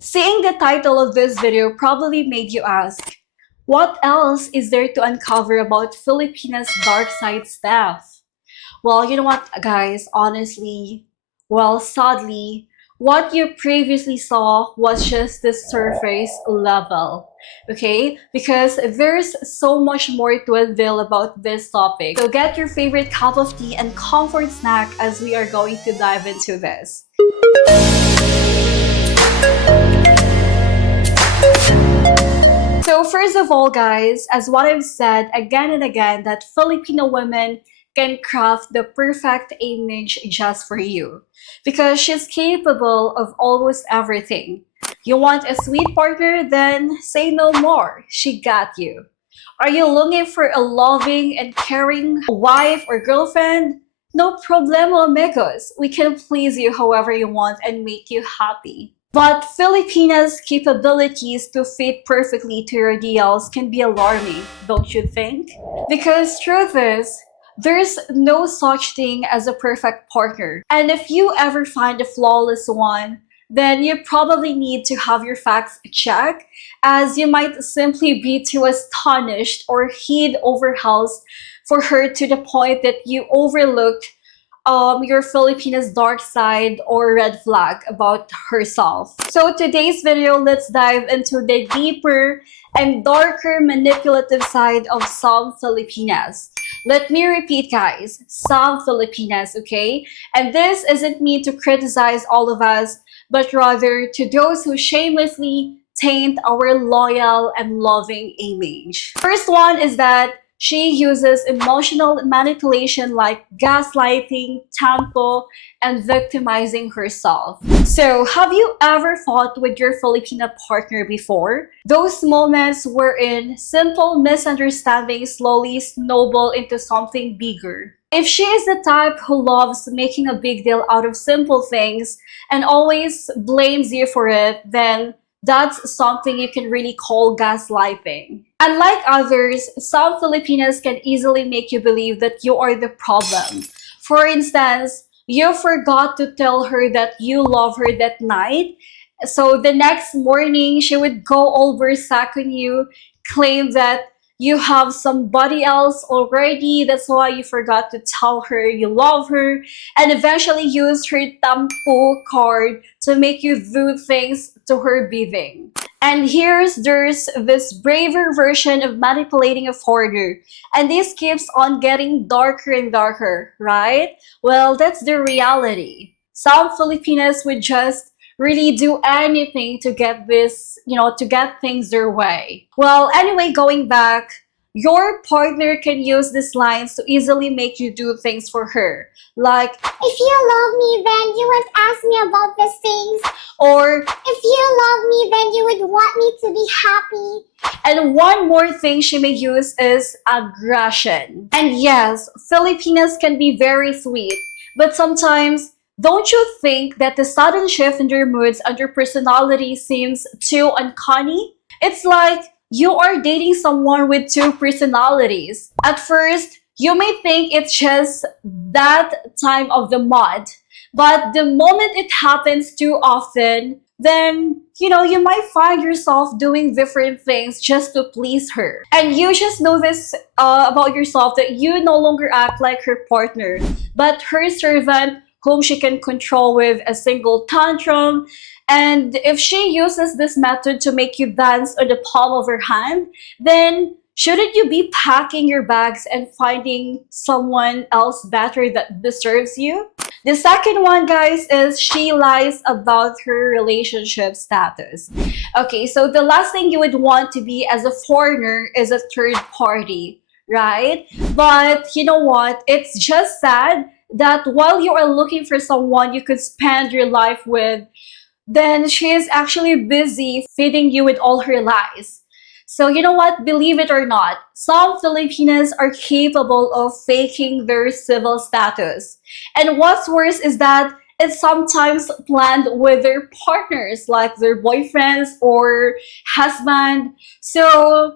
Seeing the title of this video probably made you ask, what else is there to uncover about Filipinas' dark side stuff? Well, you know what, guys, honestly, sadly, what you previously saw was just the surface level, okay? Because there's so much more to unveil about this topic. So get your favorite cup of tea and comfort snack as we are going to dive into this. So first of all, guys, as what I've said again and again, that Filipino women can craft the perfect image just for you because she's capable of almost everything. You want a sweet partner? Then say no more. She got you. Are you looking for a loving and caring wife or girlfriend? No problemo, amigos. We can please you however you want and make you happy. But Filipinas' capabilities to fit perfectly to your ideals can be alarming, don't you think? Because truth is, there's no such thing as a perfect partner. And if you ever find a flawless one, then you probably need to have your facts checked, as you might simply be too astonished or head over heels for her to the point that you overlooked your Filipina's dark side or red flag about herself. So today's video, let's dive into the deeper and darker manipulative side of some Filipinas. Let me repeat, guys, some Filipinas, okay? And this isn't me to criticize all of us, but rather to those who shamelessly taint our loyal and loving image. First one is that she uses emotional manipulation like gaslighting, tampo, and victimizing herself. So, have you ever fought with your Filipina partner before? Those moments wherein simple misunderstandings slowly snowball into something bigger. If she is the type who loves making a big deal out of simple things and always blames you for it, then that's something you can really call gaslighting. Unlike others, some Filipinas can easily make you believe that you are the problem. For instance, you forgot to tell her that you love her that night, so the next morning she would go all berserk on you, claim that you have somebody else already, that's why you forgot to tell her you love her, and eventually use her tampo card to make you do things to her bidding. And there's this braver version of manipulating a foreigner. And this keeps on getting darker and darker, right? Well, that's the reality. Some Filipinas would just really do anything to get this, to get things their way. Well, anyway, going back, your partner can use these lines to easily make you do things for her. Like, if you love me, then you would ask me about these things. Or, if you love me, then you would want me to be happy. And one more thing she may use is aggression. And yes, Filipinas can be very sweet, but sometimes, don't you think that the sudden shift in their moods and their personality seems too uncanny? It's like you are dating someone with two personalities. At first, you may think it's just that time of the month, but the moment it happens too often, then, you might find yourself doing different things just to please her. And you just know this about yourself, that you no longer act like her partner, but her servant whom she can control with a single tantrum. And if she uses this method to make you dance on the palm of her hand, then shouldn't you be packing your bags and finding someone else better that deserves you? The second one, guys, is she lies about her relationship status. Okay, so the last thing you would want to be as a foreigner is a third party, right? But you know what? It's just sad that while you are looking for someone you could spend your life with, then she is actually busy feeding you with all her lies. So you know what? Believe it or not, some Filipinas are capable of faking their civil status. And what's worse is that it's sometimes planned with their partners, like their boyfriends or husband. So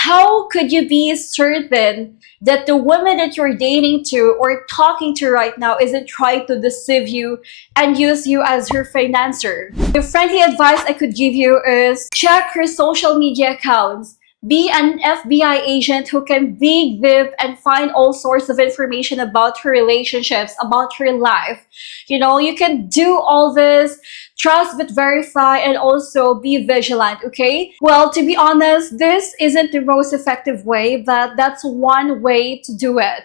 how could you be certain that the woman that you're dating to or talking to right now isn't trying to deceive you and use you as her financer? The friendly advice I could give you is check her social media accounts. Be an FBI agent who can dig deep and find all sorts of information about her relationships, about her life. You can do all this, trust but verify, and also be vigilant, okay? Well, to be honest, this isn't the most effective way, but that's one way to do it.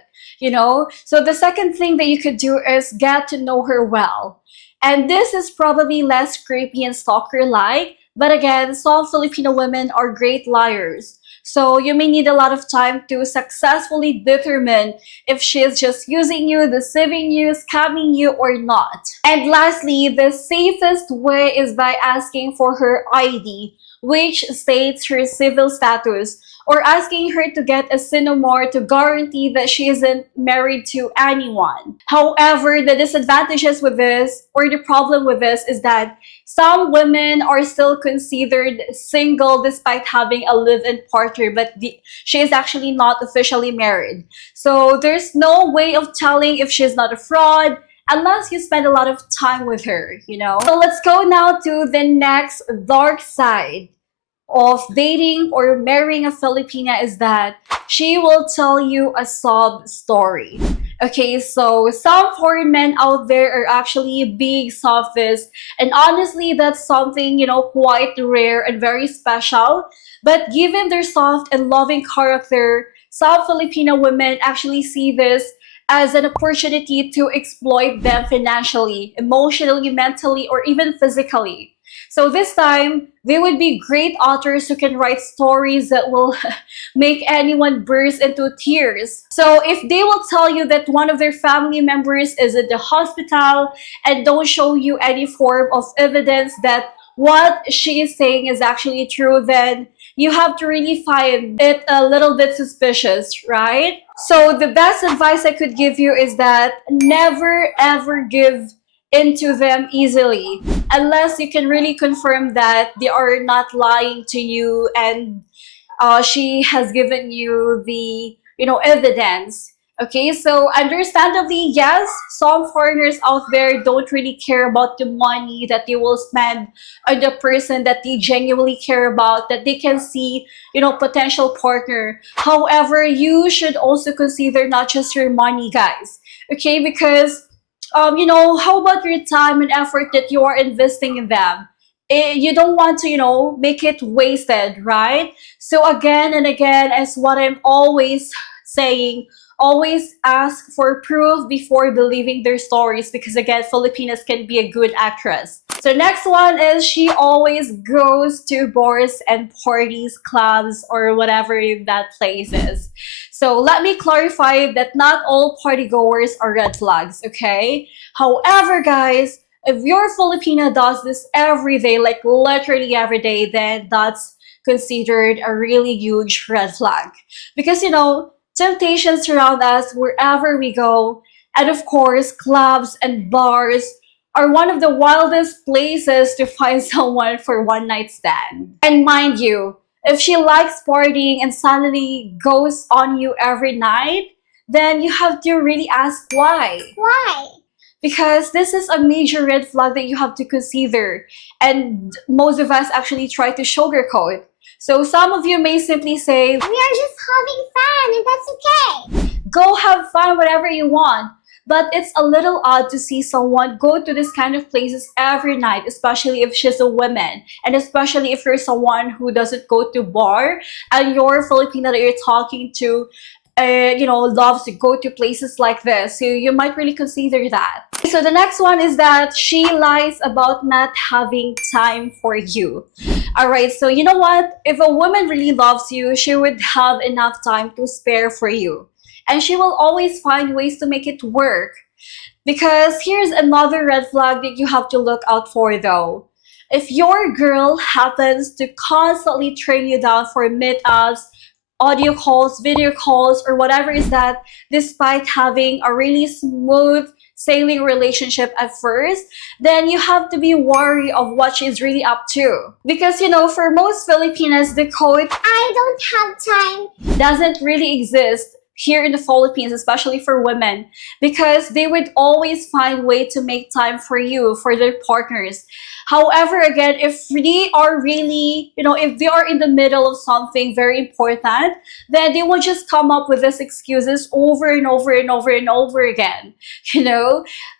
So the second thing that you could do is get to know her well. And this is probably less creepy and stalker-like, but again, some Filipino women are great liars. So you may need a lot of time to successfully determine if she is just using you, deceiving you, scamming you, or not. And lastly, the safest way is by asking for her ID, which states her civil status, or asking her to get a sinomor to guarantee that she isn't married to anyone. However, the disadvantages with this, or the problem with this, is that some women are still considered single despite having a live-in partner, but she is actually not officially married. So there's no way of telling if she's not a fraud unless you spend a lot of time with her. So let's go now to the next dark side of dating or marrying a Filipina, is that she will tell you a sob story. Okay, so some foreign men out there are actually big sophists, and honestly, that's something, quite rare and very special. But given their soft and loving character, some Filipino women actually see this as an opportunity to exploit them financially, emotionally, mentally, or even physically. So this time, they would be great authors who can write stories that will make anyone burst into tears. So if they will tell you that one of their family members is in the hospital and don't show you any form of evidence that what she is saying is actually true, then you have to really find it a little bit suspicious, right? So the best advice I could give you is that never ever give into them easily unless you can really confirm that they are not lying to you and she has given you the evidence. Okay, so understandably, yes, some foreigners out there don't really care about the money that they will spend on the person that they genuinely care about, that they can see, potential partner. However, you should also consider not just your money, guys. Okay, because how about your time and effort that you are investing in them? You don't want to, make it wasted, right? So again and again, as what I'm always saying, always ask for proof before believing their stories, because again, Filipinas can be a good actress. So next one is she always goes to bars and parties, clubs, or whatever that place is. So let me clarify that not all partygoers are red flags, okay? However, guys, if your Filipina does this every day, like literally every day, then that's considered a really huge red flag. Because, temptations surround us wherever we go. And of course, clubs and bars are one of the wildest places to find someone for one night stand. And mind you, if she likes partying and suddenly goes on you every night, then you have to really ask why. Why? Because this is a major red flag that you have to consider. And most of us actually try to sugarcoat. So some of you may simply say, We are just having fun and that's okay. go have fun whatever you want. But it's a little odd to see someone go to this kind of places every night, especially if she's a woman. And especially if you're someone who doesn't go to bar and you're Filipino that you're talking to loves to go to places like this. So you might really consider that. So the next one is that she lies about not having time for you. All right, so you know what? If a woman really loves you, she would have enough time to spare for you. And she will always find ways to make it work. Because here's another red flag that you have to look out for though. If your girl happens to constantly train you down for meetups, audio calls, video calls, or whatever is that, despite having a really smooth sailing relationship at first, then you have to be wary of what she's really up to. Because, for most Filipinas, the quote, I don't have time, doesn't really exist here in the Philippines, especially for women, because they would always find way to make time for you, for their partners. However, again, if they are really, if they are in the middle of something very important, then they will just come up with these excuses over and over and over and over again,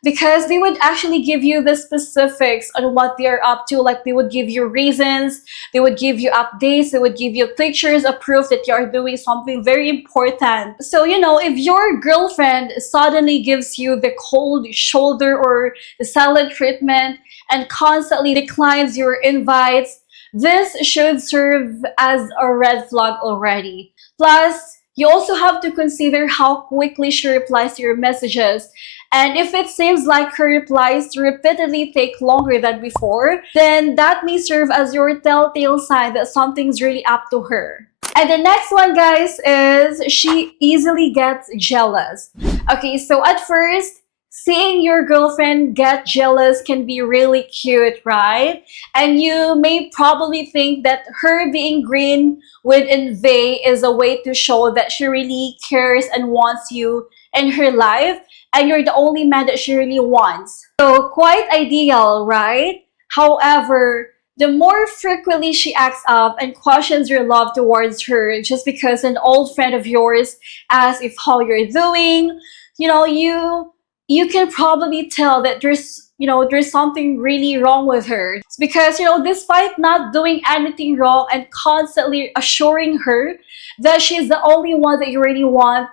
because they would actually give you the specifics on what they are up to. Like, they would give you reasons, they would give you updates, they would give you pictures of proof that you are doing something very important. So, if your girlfriend suddenly gives you the cold shoulder or the silent treatment and constantly declines your invites, this should serve as a red flag already. Plus, you also have to consider how quickly she replies to your messages. And if it seems like her replies repeatedly take longer than before, then that may serve as your telltale sign that something's really up to her. And the next one, guys, is she easily gets jealous. Okay, so at first, seeing your girlfriend get jealous can be really cute, right? And you may probably think that her being green with envy is a way to show that she really cares and wants you in her life, and you're the only man that she really wants. So quite ideal, right? However, the more frequently she acts up and questions your love towards her just because an old friend of yours asks if how you're doing, you can probably tell that there's something really wrong with her. It's because, despite not doing anything wrong and constantly assuring her that she's the only one that you really want,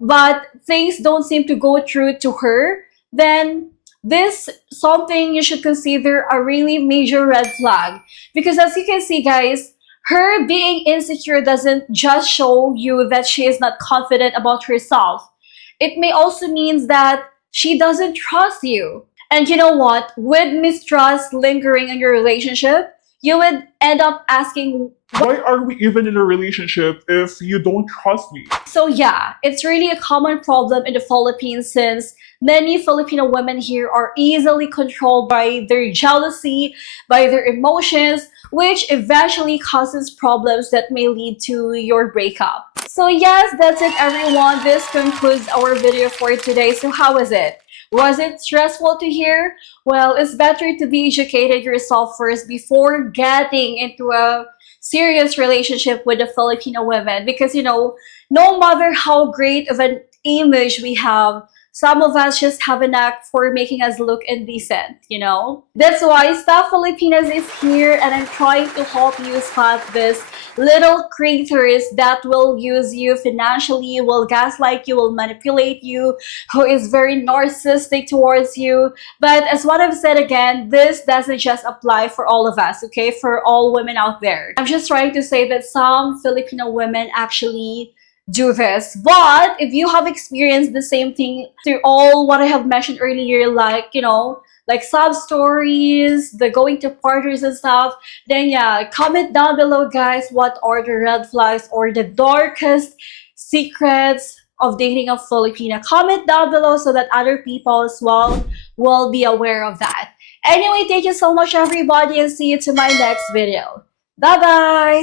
but things don't seem to go through to her, then this something you should consider a really major red flag. Because as you can see, guys, her being insecure doesn't just show you that she is not confident about herself. It may also mean that she doesn't trust you. And you know what? With mistrust lingering in your relationship, you would end up asking, why are we even in a relationship if you don't trust me? So yeah, it's really a common problem in the Philippines since many Filipino women here are easily controlled by their jealousy, by their emotions, which eventually causes problems that may lead to your breakup. So yes, that's it, everyone. This concludes our video for today. So how was it? Was it stressful to hear? Well, it's better to be educated yourself first before getting into a serious relationship with the Filipino women, because no matter how great of an image we have, some of us just have a knack for making us look indecent. That's why Stephilippines is here, and I'm trying to help you spot these little creatures that will use you financially, will gaslight you, will manipulate you, who is very narcissistic towards you. But as what I've said again, this doesn't just apply for all of us, okay? For all women out there. I'm just trying to say that some Filipino women actually do this. But if you have experienced the same thing through all what I have mentioned earlier, like, like sub stories, the going to parties and stuff, then yeah, comment down below, guys, what are the red flags or the darkest secrets of dating a Filipina. Comment down below so that other people as well will be aware of that. Anyway, thank you so much, everybody, and see you to my next video. Bye bye.